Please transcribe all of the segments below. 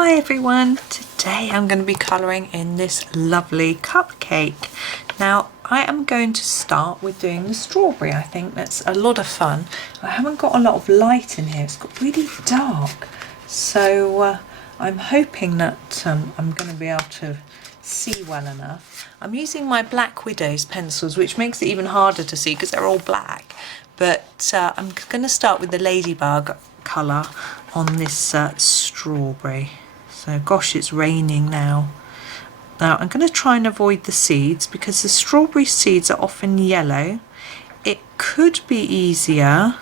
Hi everyone, today I'm going to be colouring in this lovely cupcake. Now I am going to start with doing the strawberry. I think that's a lot of fun. I haven't got a lot of light in here, it's got really dark, so I'm hoping that I'm going to be able to see well enough. I'm using my Black Widow's pencils, which makes it even harder to see because they're all black, but I'm going to start with the ladybug colour on this strawberry. So gosh, it's raining now. Now I'm going to try and avoid the seeds because the strawberry seeds are often yellow. It could be easier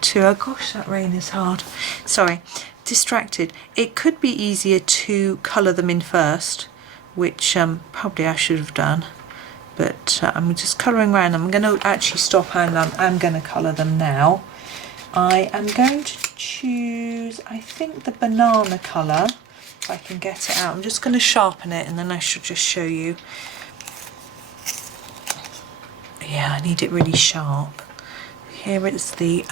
to, oh gosh, that rain is hard. Sorry, distracted. It could be easier to colour them in first, which probably I should have done. But I'm just colouring around. I'm going to actually stop and I'm going to colour them now. I am going to choose, I think, the banana colour, if I can get it out. I'm just going to sharpen it and then I should just show you. Yeah, I need it really sharp. Here it's the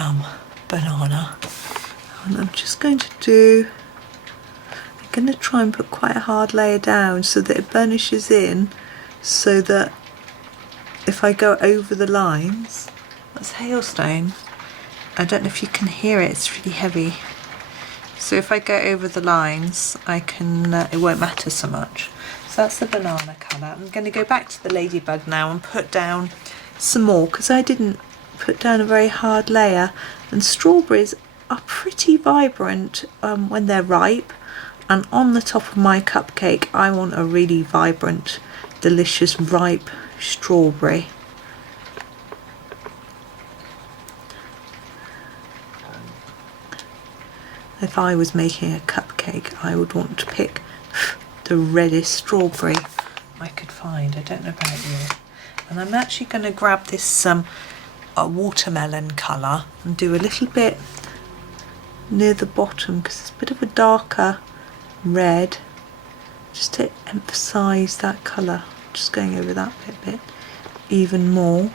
banana. And I'm just going to I'm going to try and put quite a hard layer down so that it burnishes in, so that if I go over the lines, that's hailstone. I don't know if you can hear it, it's really heavy. So if I go over the lines, I can, it won't matter so much. So that's the banana colour. I'm going to go back to the ladybug now and put down some more, because I didn't put down a very hard layer. And strawberries are pretty vibrant when they're ripe. And on the top of my cupcake, I want a really vibrant, delicious, ripe strawberry. If I was making a cupcake, I would want to pick the reddest strawberry I could find. I don't know about you. And I'm actually going to grab this a watermelon colour and do a little bit near the bottom, because it's a bit of a darker red, just to emphasise that colour. Just going over that bit even more.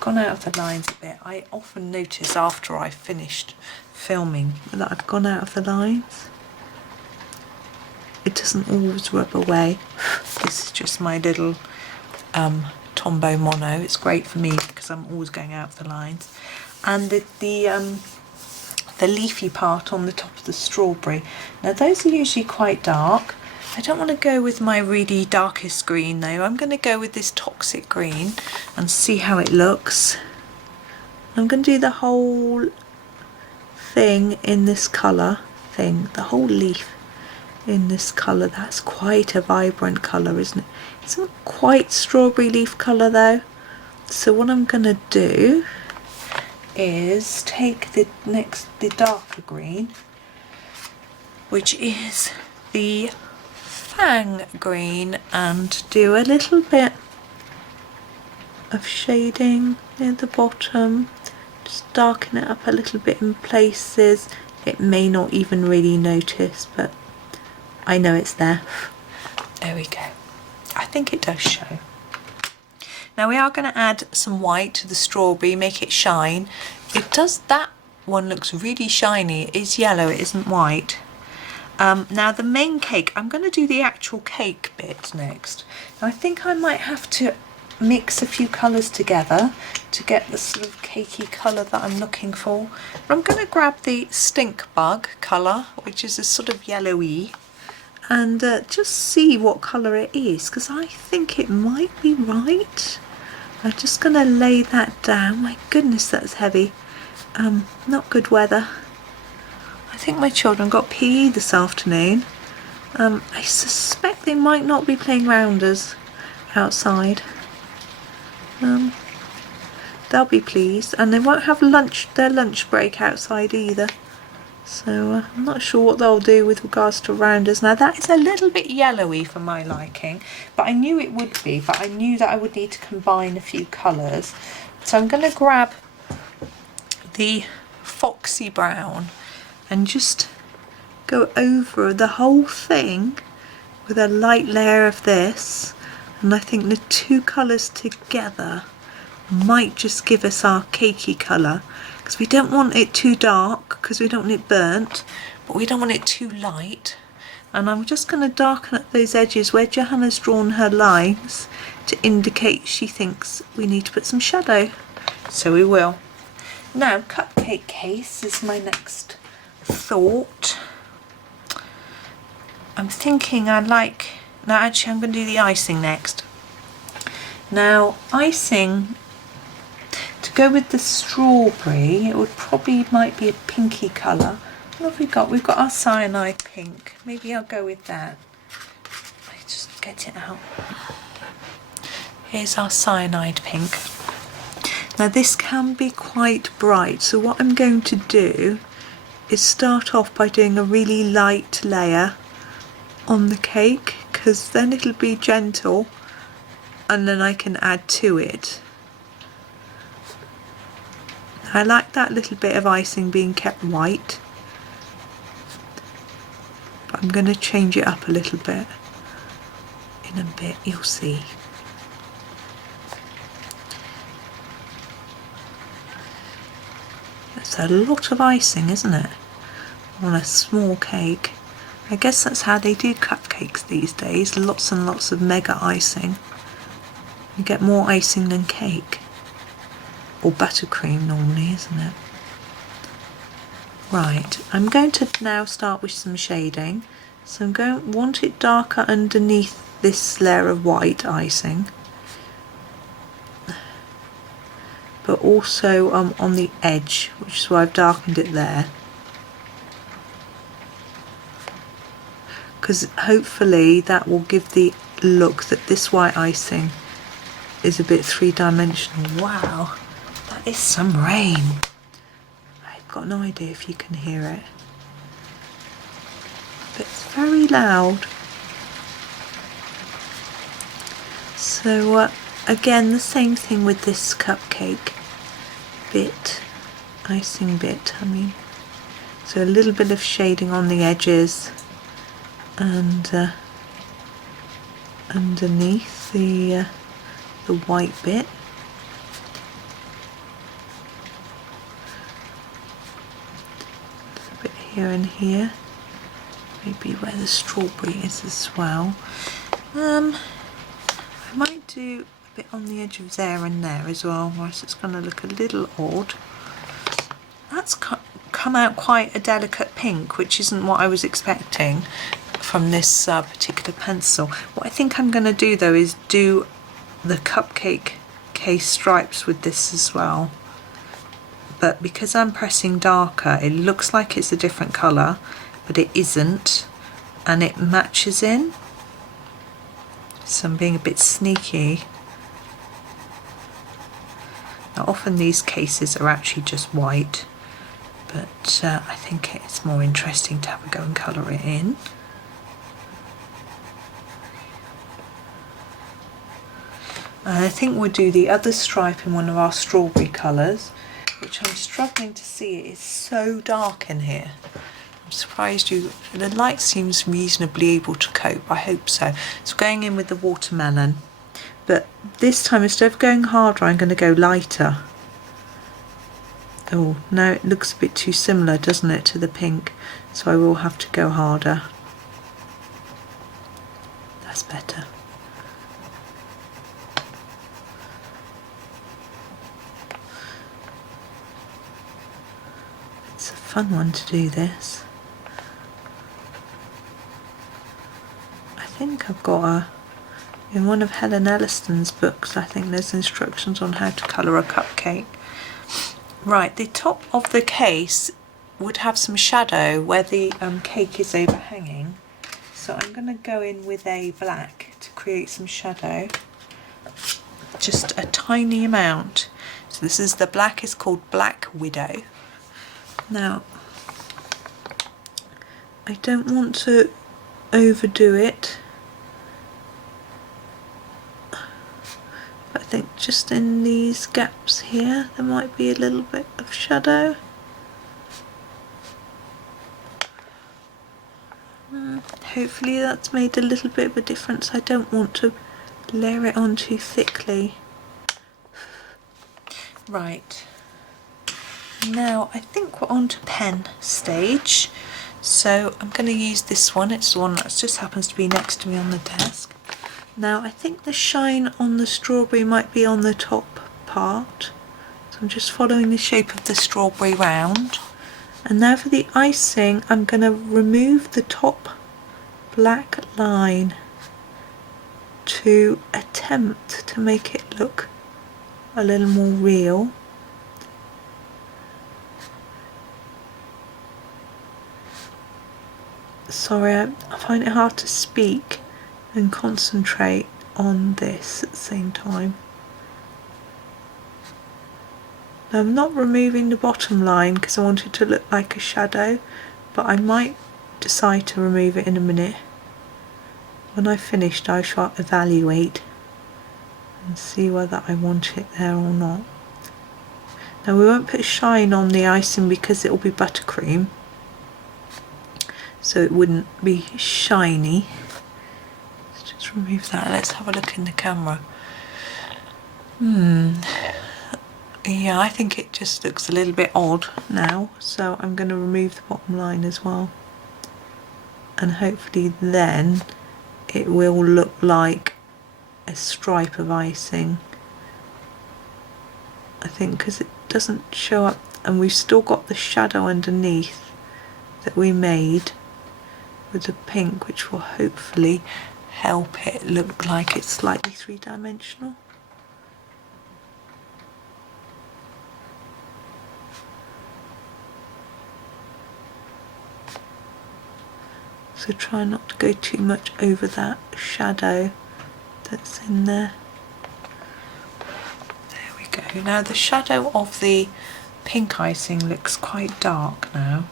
Gone out of the lines a bit. I often notice after I've finished filming that I've gone out of the lines. It doesn't always rub away. This is just my little Tombow mono. It's great for me because I'm always going out of the lines. And the leafy part on the top of the strawberry. Now those are usually quite dark. I don't want to go with my really darkest green though. I'm going to go with this toxic green and see how it looks. I'm going to do the whole thing in this colour the whole leaf in this colour. That's quite a vibrant colour, isn't it? It's not quite strawberry leaf colour though. So what I'm going to do is take the darker green, which is the Fang Green, and do a little bit of shading near the bottom, just darken it up a little bit in places. It may not even really notice, but I know it's there. There we go. I think it does show. Now we are going to add some white to the strawberry, make it shine. It does, that one looks really shiny. It is yellow, it isn't white. Now the main cake, I'm going to do the actual cake bit next. Now I think I might have to mix a few colours together to get the sort of cakey colour that I'm looking for. But I'm going to grab the stink bug colour, which is a sort of yellowy, and just see what colour it is, because I think it might be right. I'm just going to lay that down. My goodness, that's heavy. Not good weather. I think my children got PE this afternoon. I suspect they might not be playing rounders outside. They'll be pleased, and they won't have their lunch break outside either. So I'm not sure what they'll do with regards to rounders. Now that is a little bit yellowy for my liking, but I knew it would be, but I knew that I would need to combine a few colours. So I'm going to grab the Foxy Brown and just go over the whole thing with a light layer of this, and I think the two colours together might just give us our cakey colour, because we don't want it too dark, because we don't want it burnt, but we don't want it too light. And I'm just going to darken up those edges where Johanna's drawn her lines to indicate she thinks we need to put some shadow. So we will. Now, cupcake case is my next thought. I'm thinking no, actually I'm going to do the icing next. Now, icing, to go with the strawberry, it would might be a pinky colour. What have we got? We've got our Cyanide Pink. Maybe I'll go with that. Let's just get it out. Here's our Cyanide Pink. Now this can be quite bright, so what I'm going to do is start off by doing a really light layer on the cake, because then it'll be gentle and then I can add to it. I like that little bit of icing being kept white. I'm going to change it up a little bit. In a bit, you'll see. That's a lot of icing, isn't it? On a small cake. I guess that's how they do cupcakes these days. Lots and lots of mega icing. You get more icing than cake. Or buttercream normally, isn't it? Right, I'm going to now start with some shading. So I'm going to want it darker underneath this layer of white icing, but also on the edge, which is why I've darkened it there. Because hopefully that will give the look that this white icing is a bit three-dimensional. Wow, that is some rain. Got no idea if you can hear it, but it's very loud. So again, the same thing with this cupcake icing bit, I mean. So a little bit of shading on the edges and underneath the white bit. Here and here, maybe where the strawberry is as well. I might do a bit on the edge of there and there as well, or else it's going to look a little odd. That's come out quite a delicate pink, which isn't what I was expecting from this particular pencil. What I think I'm going to do though is do the cupcake case stripes with this as well. But because I'm pressing darker, it looks like it's a different colour, but it isn't, and it matches in. So I'm being a bit sneaky. Now often these cases are actually just white, but I think it's more interesting to have a go and colour it in. And I think we'll do the other stripe in one of our strawberry colours, which I'm struggling to see. It is so dark in here. I'm surprised the light seems reasonably able to cope. I hope so. So going in with the watermelon, but this time instead of going harder, I'm going to go lighter. Oh, now it looks a bit too similar, doesn't it, to the pink? So I will have to go harder. That's better. Fun one to do this. I think I've got in one of Helen Elliston's books, I think there's instructions on how to colour a cupcake. Right, the top of the case would have some shadow where the cake is overhanging. So I'm going to go in with a black to create some shadow. Just a tiny amount. So this is the black is called Black Widow. Now, I don't want to overdo it. I think just in these gaps here, there might be a little bit of shadow. Hopefully that's made a little bit of a difference. I don't want to layer it on too thickly. Right. Now I think we're on to pen stage, so I'm going to use this one. It's the one that just happens to be next to me on the desk. Now I think the shine on the strawberry might be on the top part, so I'm just following the shape of the strawberry round. And now for the icing, I'm going to remove the top black line to attempt to make it look a little more real. Sorry, I find it hard to speak and concentrate on this at the same time. Now, I'm not removing the bottom line because I want it to look like a shadow, but I might decide to remove it in a minute. When I've finished, I shall evaluate and see whether I want it there or not. Now, we won't put shine on the icing because it will be buttercream, so it wouldn't be shiny. Let's just remove that. Let's have a look in the camera. Yeah, I think it just looks a little bit odd now, so I'm going to remove the bottom line as well. And hopefully then it will look like a stripe of icing. I think because it doesn't show up, and we've still got the shadow underneath that we made with the pink, which will hopefully help it look like it's slightly three-dimensional. So try not to go too much over that shadow that's in there. There we go. Now the shadow of the pink icing looks quite dark now,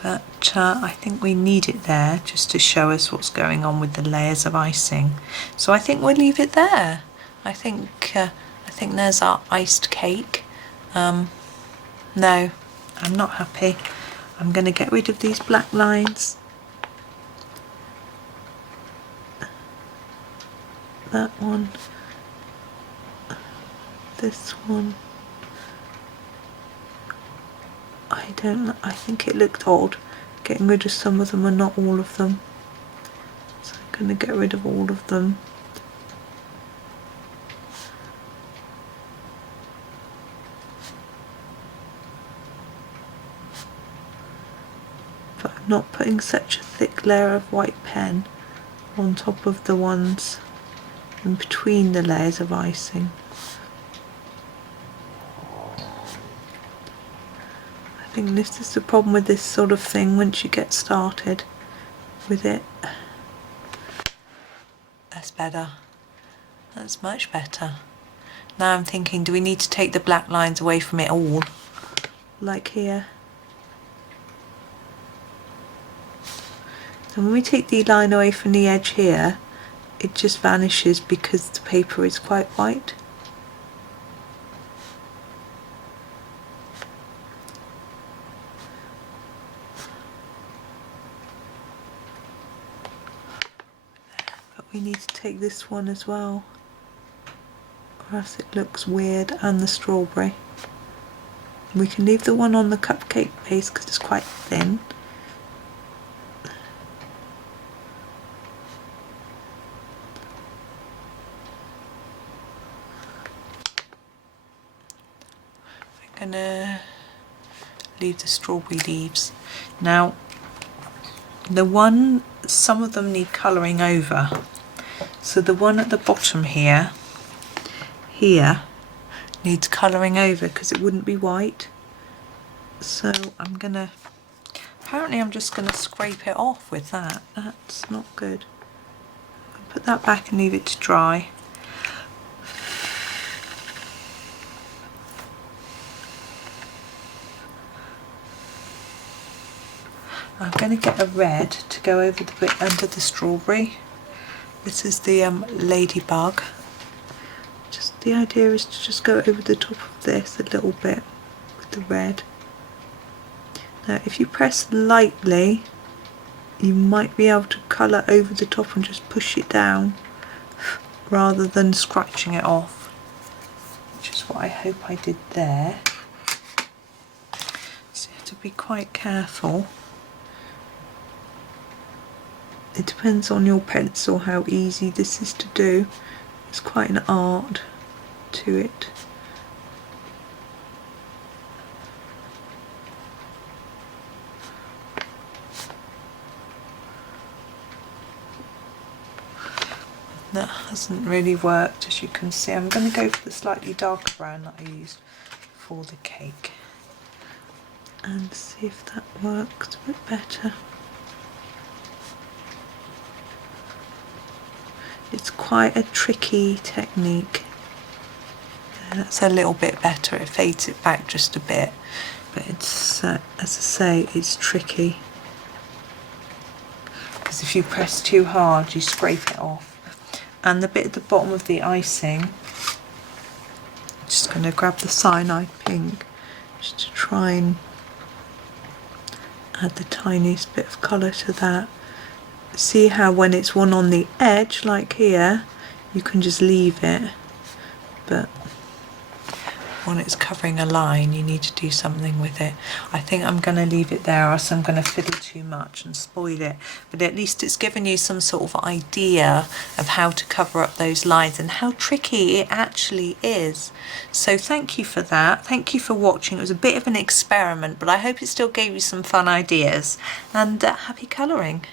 but I think we need it there just to show us what's going on with the layers of icing. So I think we'll leave it there. I think there's our iced cake. No, I'm not happy. I'm going to get rid of these black lines. That one. This one. I think it looked odd getting rid of some of them and not all of them. So I'm going to get rid of all of them. But I'm not putting such a thick layer of white pen on top of the ones in between the layers of icing. I think this is the problem with this sort of thing once you get started with it. That's better. That's much better. Now I'm thinking, do we need to take the black lines away from it all? Like here. And when we take the line away from the edge here, it just vanishes because the paper is quite white. We need to take this one as well, or else it looks weird, and the strawberry. We can leave the one on the cupcake base because it's quite thin. I'm gonna leave the strawberry leaves. Now, some of them need colouring over. So the one at the bottom here needs colouring over because it wouldn't be white. So apparently I'm just gonna scrape it off with that. That's not good. I'll put that back and leave it to dry. I'm going to get a red to go over the bit under the strawberry. This is the ladybug. Just the idea is to just go over the top of this a little bit with the red. Now if you press lightly, you might be able to colour over the top and just push it down rather than scratching it off, which is what I hope I did there. to be quite careful. It depends on your pencil how easy this is to do. It's quite an art to it. That hasn't really worked, as you can see. I'm going to go for the slightly darker brown that I used for the cake and see if that works a bit better. It's quite a tricky technique. That's a little bit better. It fades it back just a bit, but it's as I say, it's tricky because if you press too hard you scrape it off. And the bit at the bottom of the icing, I'm just going to grab the Cyanide Pink just to try and add the tiniest bit of colour to that. See how when it's one on the edge, like here, you can just leave it, but when it's covering a line you need to do something with it. I think I'm going to leave it there, or else I'm going to fiddle too much and spoil it, but at least it's given you some sort of idea of how to cover up those lines and how tricky it actually is. So thank you for that. Thank you for watching. It was a bit of an experiment, but I hope it still gave you some fun ideas, and happy colouring.